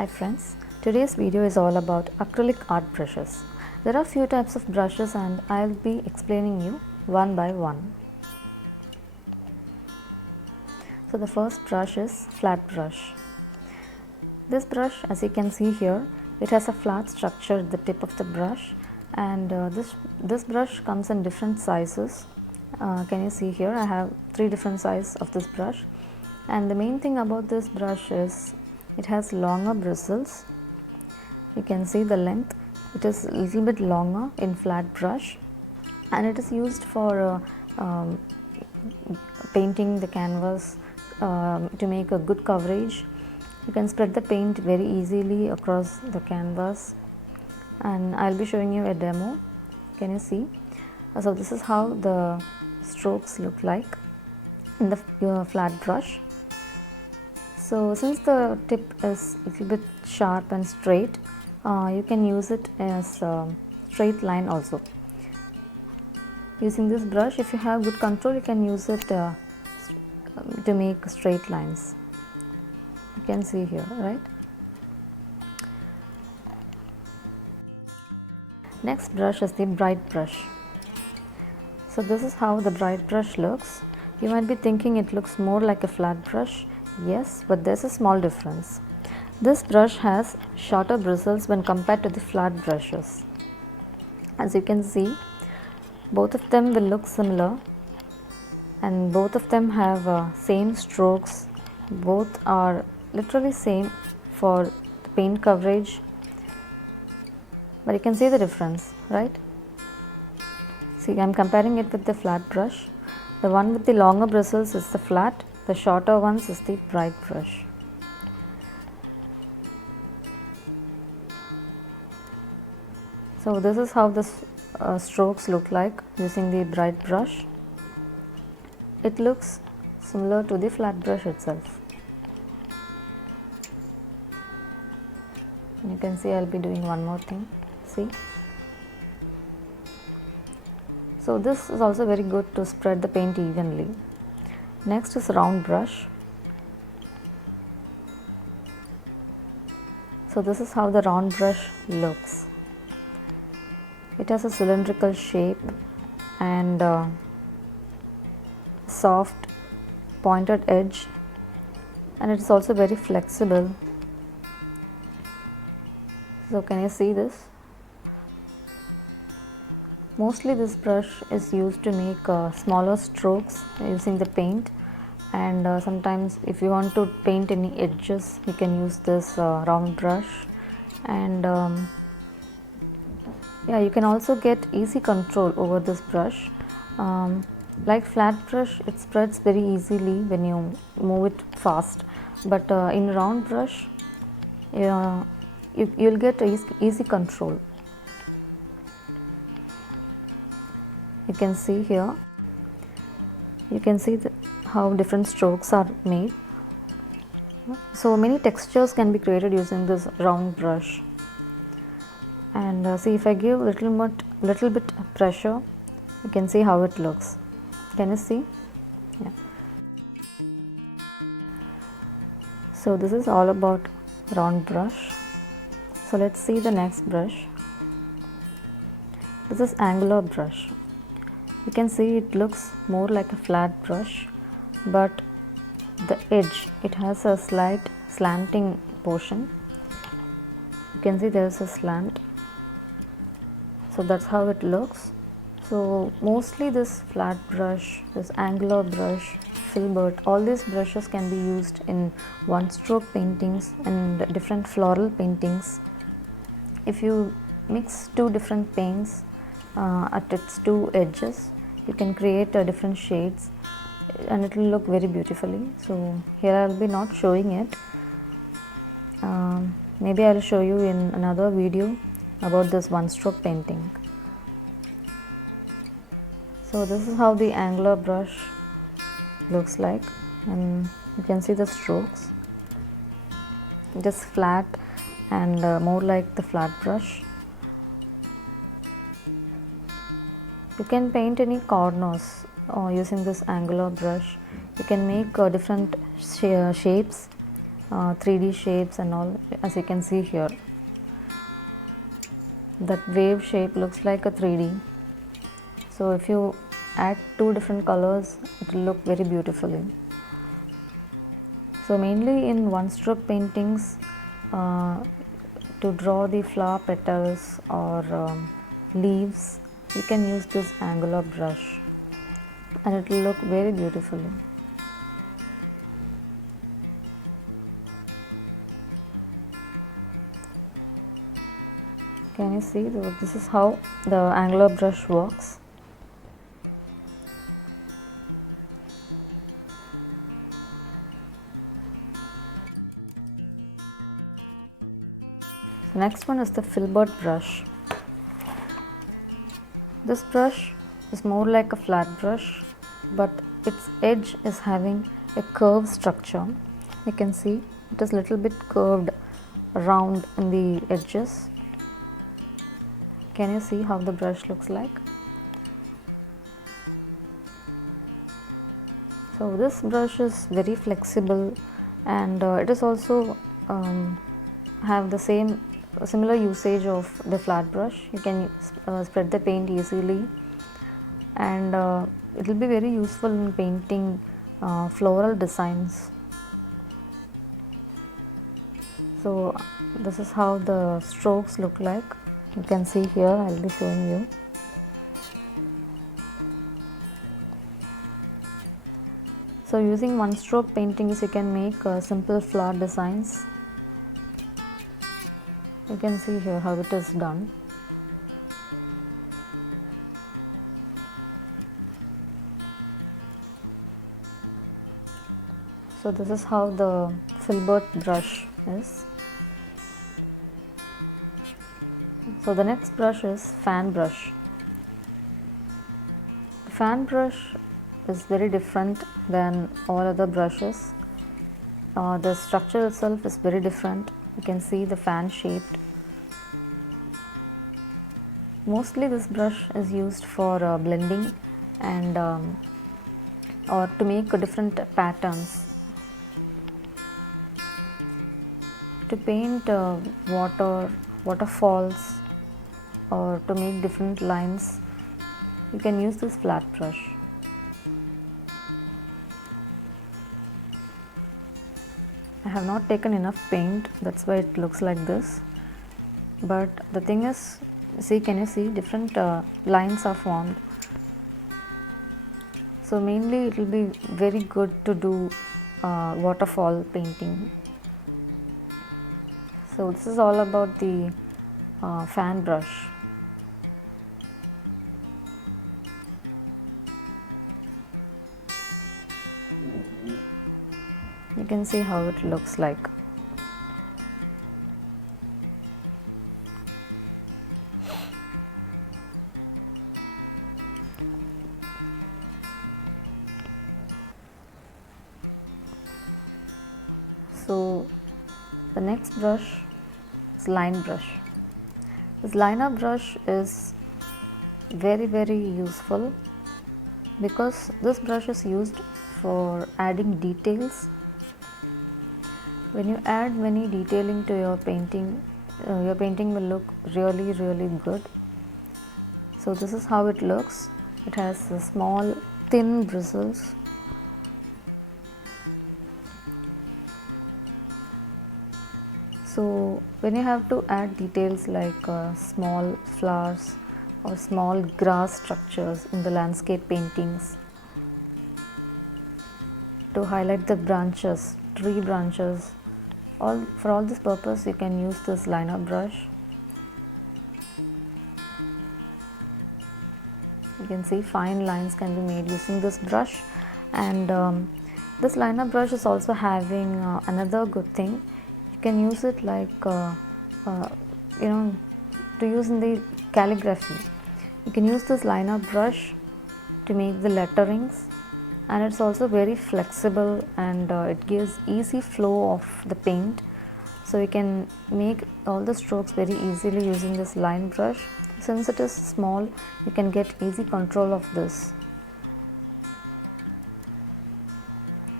Hi friends, today's video is all about acrylic art brushes. There are few types of brushes and I'll be explaining you one by one. So the first brush is flat brush. This brush, as you can see here, it has a flat structure at the tip of the brush, and this brush comes in different sizes. Can you see here? I have 3 different sizes of this brush, and the main thing about this brush is it has longer bristles. You can see the length, it is a little bit longer in flat brush, and it is used for painting the canvas to make a good coverage. You can spread the paint very easily across the canvas, and I'll be showing you a demo. Can you see? So this is how the strokes look like in the flat brush. So since the tip is a little bit sharp and straight, you can use it as a straight line also. Using this brush, if you have good control, you can use it to make straight lines. You can see here, right? Next brush is the bright brush. So this is how the bright brush looks. You might be thinking it looks more like a flat brush. Yes, but there's a small difference. This brush has shorter bristles when compared to the flat brushes. As you can see, both of them will look similar, and both of them have same strokes. Both are literally same for the paint coverage, but you can see the difference, right? See, I'm comparing it with the flat brush. The one with the longer bristles is the flat, the shorter ones is the bright brush. So this is how the strokes look like using the bright brush. It looks similar to the flat brush itself. You can see I'll be doing one more thing. See? So this is also very good to spread the paint evenly. Next is round brush. So this is how the round brush looks. It has a cylindrical shape and soft pointed edge, and it is also very flexible. So can you see this? Mostly this brush is used to make smaller strokes using the paint, and sometimes if you want to paint any edges, you can use this round brush. And yeah, you can also get easy control over this brush. Like flat brush, it spreads very easily when you move it fast, but in round brush, you'll get easy control. You can see here, you can see how different strokes are made. So many textures can be created using this round brush. And see, if I give little bit pressure, you can see how it looks. Can you see? Yeah. So this is all about round brush. So let's see the next brush. This is angular brush. You can see it looks more like a flat brush, but the edge, it has a slight slanting portion. You can see there is a slant. So that's how it looks. So mostly this flat brush, this angular brush, filbert, all these brushes can be used in one stroke paintings and different floral paintings. If you mix two different paints at its two edges, you can create different shades, and it will look very beautifully. So here I will be not showing it. Maybe I will show you in another video about this one stroke painting. So this is how the angular brush looks like, and you can see the strokes. It is flat and more like the flat brush. You can paint any corners using this angular brush. You can make different shapes 3D shapes and all, as you can see here. That wave shape looks like a 3D. So if you add two different colors, it will look very beautifully. So mainly in one stroke paintings, to draw the flower petals or leaves, you can use this angular brush and it will look very beautifully. Can you see? This is how the angular brush works. The next one is the filbert brush. This brush is more like a flat brush, but its edge is having a curved structure. You can see it is little bit curved around in the edges. Can you see how the brush looks like? So this brush is very flexible, and it is also have the similar usage of the flat brush. You can spread the paint easily, and it will be very useful in painting floral designs. So this is how the strokes look like. You can see here, I will be showing you. So using one stroke paintings, you can make simple flower designs. You can see here how it is done. So this is how the filbert brush is. So the next brush is fan brush. The fan brush is very different than all other brushes. The structure itself is very different. You can see the fan shaped. Mostly this brush is used for blending and or to make different patterns. To paint waterfalls or to make different lines, you can use this flat brush. I have not taken enough paint, that's why it looks like this. But the thing is, see, can you see different lines are formed. So mainly it will be very good to do waterfall painting. So this is all about the fan brush. You can see how it looks like. So the next brush is line brush. This liner brush is very useful because this brush is used for adding details. When you add many detailing to your painting will look really good. So this is how it looks. It has small thin bristles. So when you have to add details like small flowers or small grass structures in the landscape paintings, to highlight the branches, tree branches, for all this purpose you can use this liner brush. You can see fine lines can be made using this brush, and this liner brush is also having another good thing. You can use it like to use in the calligraphy. You can use this liner brush to make the letterings, and it's also very flexible, and it gives easy flow of the paint. So you can make all the strokes very easily using this line brush. Since it is small, you can get easy control of this.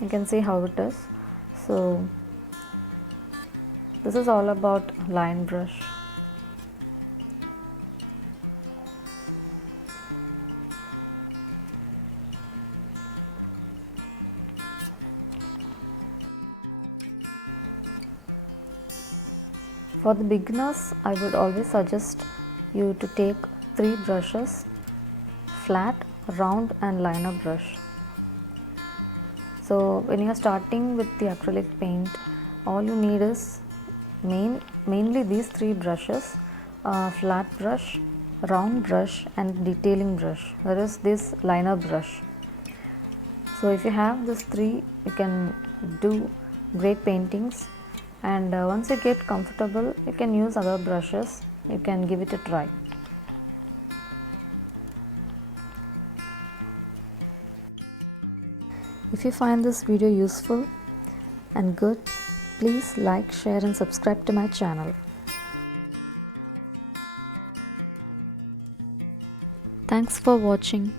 You can see how it is. So This is all about line brush. For the beginners, I would always suggest you to take 3 brushes, flat, round and liner brush. So when you are starting with the acrylic paint, all you need is mainly these 3 brushes, flat brush, round brush and detailing brush. That is this liner brush. So if you have these 3, you can do great paintings, and once you get comfortable, you can use other brushes. You can give it a try. If you find this video useful and good, please like, share and subscribe to my channel. Thanks for watching.